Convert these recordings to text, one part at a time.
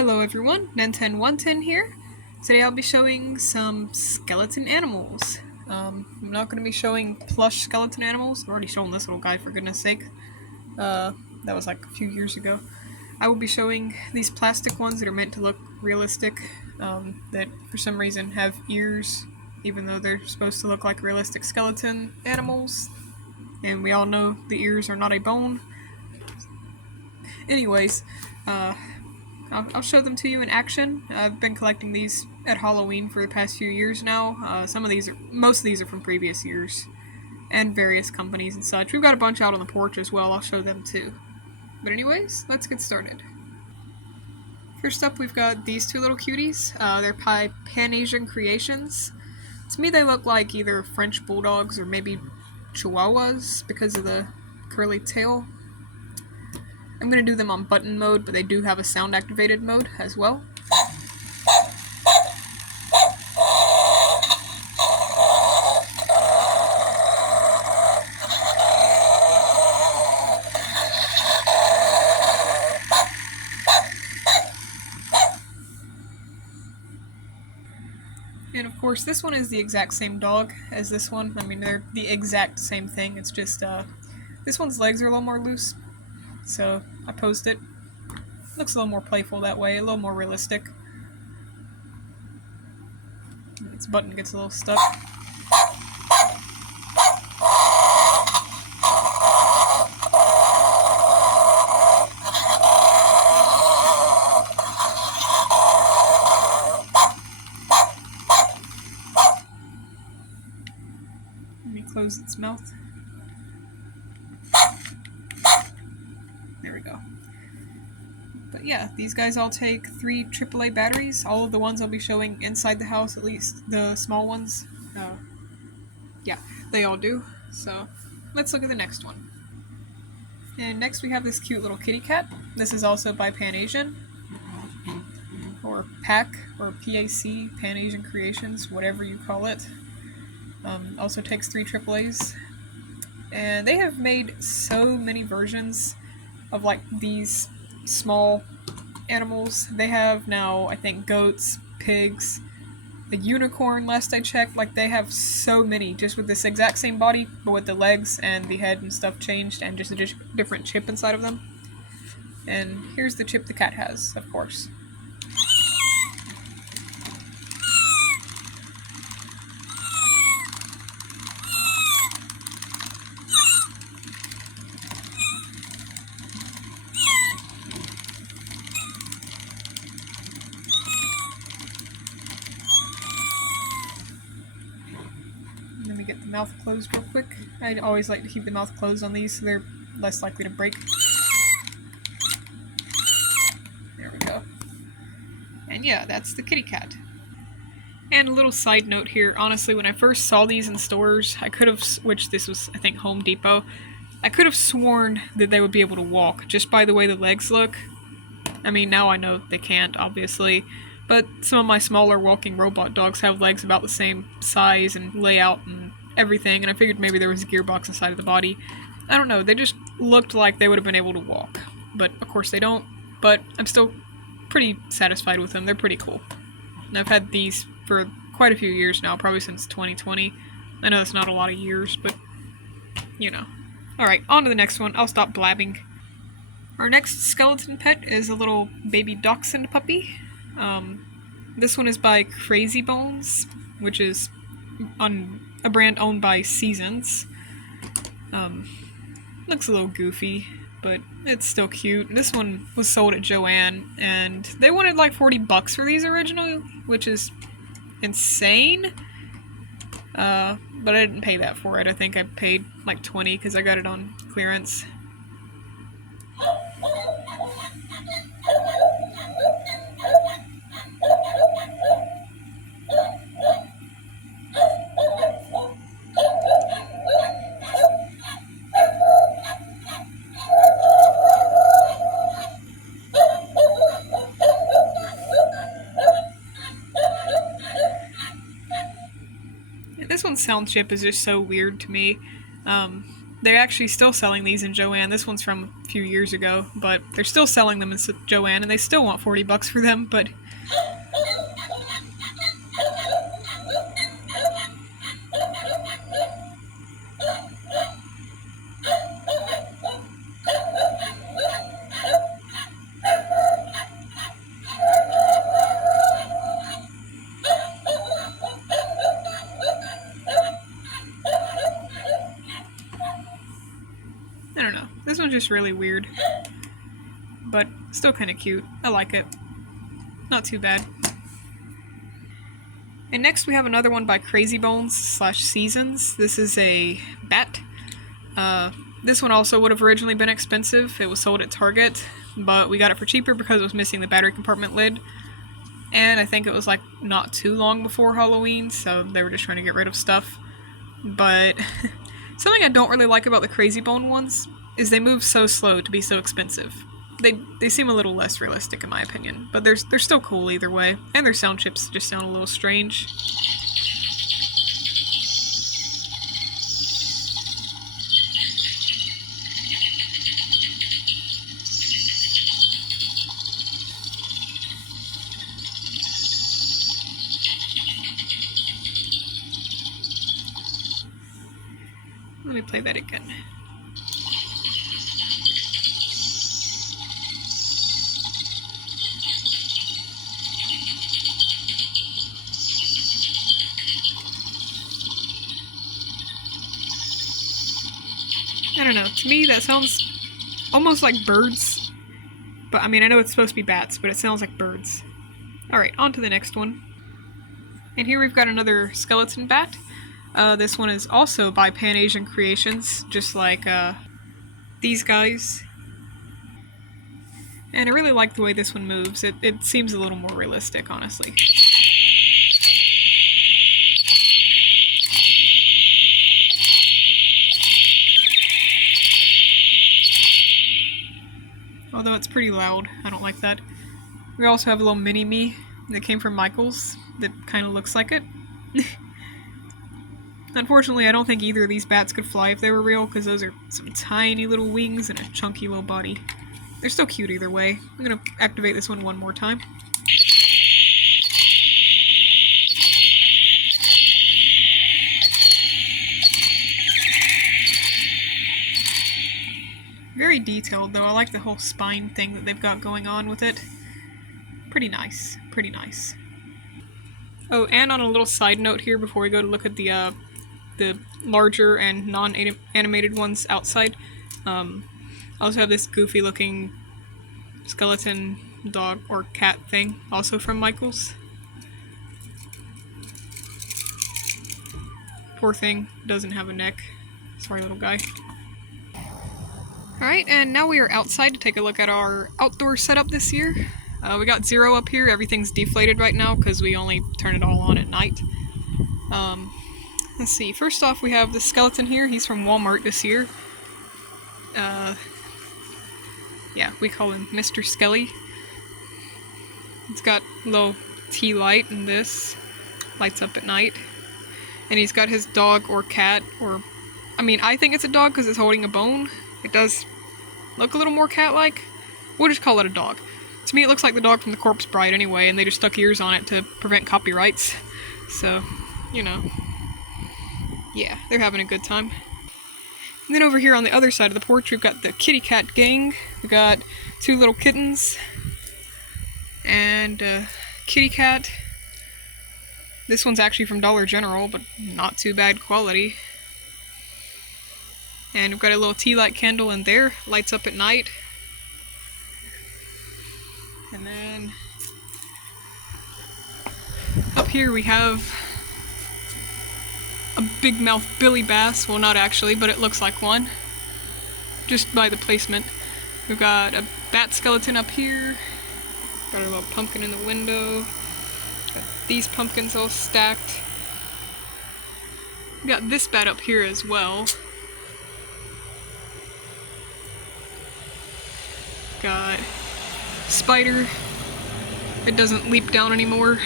Hello everyone, Nenten110 here. Today I'll be showing some skeleton animals. I'm not going to be showing plush skeleton animals. I've already shown this little guy, for goodness sake. That was like a few years ago. I will be showing these plastic ones that are meant to look realistic, that for some reason have ears, even though they're supposed to look like realistic skeleton animals. And we all know the ears are not a bone. Anyways, I'll show them to you in action. I've been collecting these at Halloween for the past few years now. Most of these are from previous years, and various companies and such. We've got a bunch out on the porch as well. I'll show them too. But anyways, let's get started. First up, we've got these two little cuties. They're by Pan-Asian Creations. To me, they look like either French bulldogs or maybe Chihuahuas because of the curly tail. I'm going to do them on button mode, but they do have a sound activated mode as well. And of course, this one is the exact same dog as this one. I mean, they're the exact same thing. It's just, this one's legs are a little more loose. So I posed it. Looks a little more playful that way, a little more realistic. Its button gets a little stuck. Let me close its mouth. There we go. But yeah, these guys all take 3 AAA batteries. All of the ones I'll be showing inside the house, at least the small ones. Yeah, they all do. So let's look at the next one. And next we have this cute little kitty cat. This is also by Pan-Asian. Or PAC, or PAC, Pan-Asian Creations, whatever you call it. Also takes 3 AAAs. And they have made so many versions of like these small animals. They have now, I think, goats, pigs, a unicorn last I checked. Like, they have so many just with this exact same body, but with the legs and the head and stuff changed and just a different chip inside of them. And here's the chip the cat has, of course. Let me get the mouth closed real quick. I always like to keep the mouth closed on these so they're less likely to break. There we go. And yeah, that's the kitty cat. And a little side note here, honestly, when I first saw these in stores, I could have, which this was, I think, Home Depot, I could have sworn that they would be able to walk just by the way the legs look. I mean, now I know they can't, obviously, but some of my smaller walking robot dogs have legs about the same size and layout and everything, and I figured maybe there was a gearbox inside of the body. I don't know, they just looked like they would have been able to walk. But, of course, they don't. But I'm still pretty satisfied with them. They're pretty cool. And I've had these for quite a few years now, probably since 2020. I know that's not a lot of years, but, you know. Alright, on to the next one. I'll stop blabbing. Our next skeleton pet is a little baby dachshund puppy. This one is by Crazy Bones, which is on a brand owned by Seasons. Looks a little goofy, but it's still cute. This one was sold at Joann, and they wanted like $40 for these originally, which is insane. But I didn't pay that for it. I think I paid like $20 because I got it on clearance. This one's sound chip is just so weird to me. They're actually still selling these in Joann. This one's from a few years ago, but they're still selling them in Joann, and they still want $40 for them, but... I don't know. This one's just really weird. But still kind of cute. I like it. Not too bad. And next we have another one by Crazy Bones / Seasons. This is a bat. This one also would have originally been expensive. It was sold at Target, but we got it for cheaper because it was missing the battery compartment lid. And I think it was like not too long before Halloween, so they were just trying to get rid of stuff. But something I don't really like about the Crazy Bone ones is they move so slow to be so expensive. They seem a little less realistic in my opinion, but they're still cool either way, and their sound chips just sound a little strange. Let me play that again. I don't know, to me that sounds almost like birds. But I mean, I know it's supposed to be bats, but it sounds like birds. Alright, on to the next one. And here we've got another skeleton bat. This one is also by Pan Asian Creations, just like these guys. And I really like the way this one moves. It seems a little more realistic, honestly. Although it's pretty loud, I don't like that. We also have a little mini-me that came from Michaels that kind of looks like it. Unfortunately, I don't think either of these bats could fly if they were real, because those are some tiny little wings and a chunky little body. They're still cute either way. I'm gonna activate this one more time. Very detailed, though. I like the whole spine thing that they've got going on with it. Pretty nice. Pretty nice. Oh, and on a little side note here before we go to look at the larger and non-animated ones outside, I also have this goofy looking skeleton dog or cat thing, also from Michaels. Poor thing, doesn't have a neck. Sorry, little guy. Alright, and now we are outside to take a look at our outdoor setup this year. We got zero up here. Everything's deflated right now because we only turn it all on at night. Let's see. First off, we have the skeleton here. He's from Walmart this year. Yeah, we call him Mr. Skelly. It's got a little tea light, and this lights up at night. And he's got his dog or cat, or... I mean, I think it's a dog because it's holding a bone. It does look a little more cat-like. We'll just call it a dog. To me, it looks like the dog from The Corpse Bride anyway, and they just stuck ears on it to prevent copyrights. So, you know. Yeah, they're having a good time. And then over here on the other side of the porch, we've got the kitty cat gang. We've got two little kittens. And kitty cat. This one's actually from Dollar General, but not too bad quality. And we've got a little tea light candle in there, lights up at night. And then up here we have a big mouth Billy Bass. Well, not actually, but it looks like one. Just by the placement. We've got a bat skeleton up here. Got a little pumpkin in the window. Got these pumpkins all stacked. We got this bat up here as well. Got spider. It doesn't leap down anymore,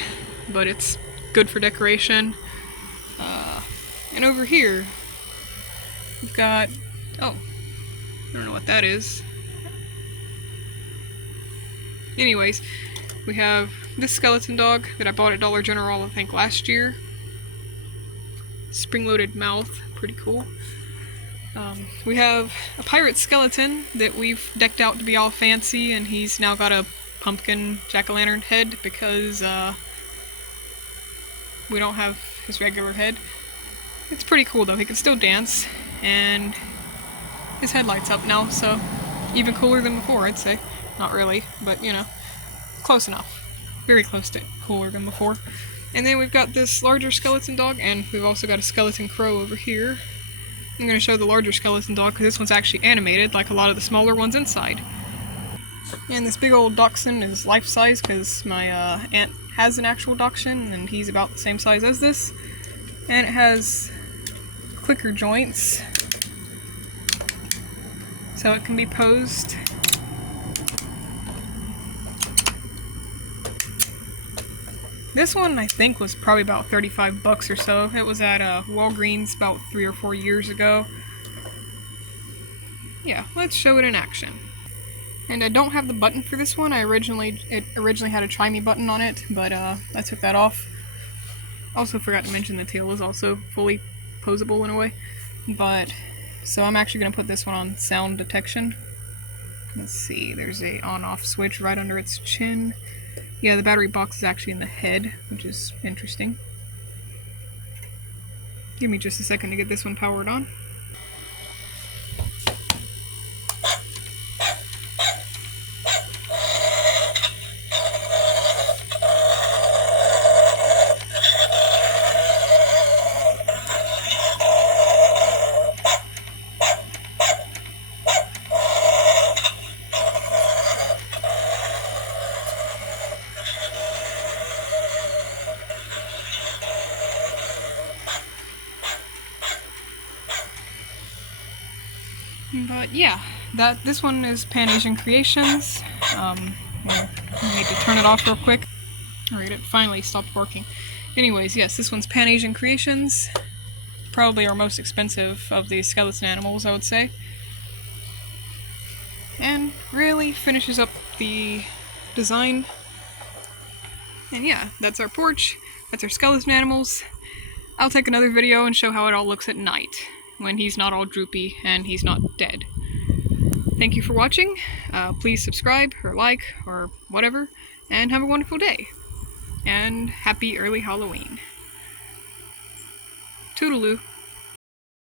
but it's good for decoration. And over here, we've got Oh, I don't know what that is. Anyways, we have this skeleton dog that I bought at Dollar General, I think, last year. Spring-loaded mouth, pretty cool. We have a pirate skeleton that we've decked out to be all fancy, and he's now got a pumpkin jack-o'-lantern head because we don't have his regular head. It's pretty cool though, he can still dance, and his head lights up now, so even cooler than before, I'd say. Not really, but you know, close enough. Very close to cooler than before. And then we've got this larger skeleton dog, and we've also got a skeleton crow over here. I'm going to show the larger skeleton dog because this one's actually animated like a lot of the smaller ones inside. And this big old dachshund is life-size because my aunt has an actual dachshund and he's about the same size as this. And it has clicker joints so it can be posed. This one, I think, was probably about 35 bucks or so. It was at Walgreens about 3 or 4 years ago. Yeah, let's show it in action. And I don't have the button for this one. It originally had a try me button on it, but I took that off. Also forgot to mention the tail is also fully posable in a way. But, so I'm actually going to put this one on sound detection. Let's see, there's a on-off switch right under its chin. Yeah, the battery box is actually in the head, which is interesting. Give me just a second to get this one powered on. But yeah, this one is Pan Asian Creations. We'll need to turn it off real quick. Alright, it finally stopped working. Anyways, yes, this one's Pan Asian Creations. Probably our most expensive of these skeleton animals, I would say. And really finishes up the design. And yeah, that's our porch. That's our skeleton animals. I'll take another video and show how it all looks at night, when he's not all droopy and he's not dead. Thank you for watching. Please subscribe or like or whatever, and have a wonderful day. And happy early Halloween. Toodaloo.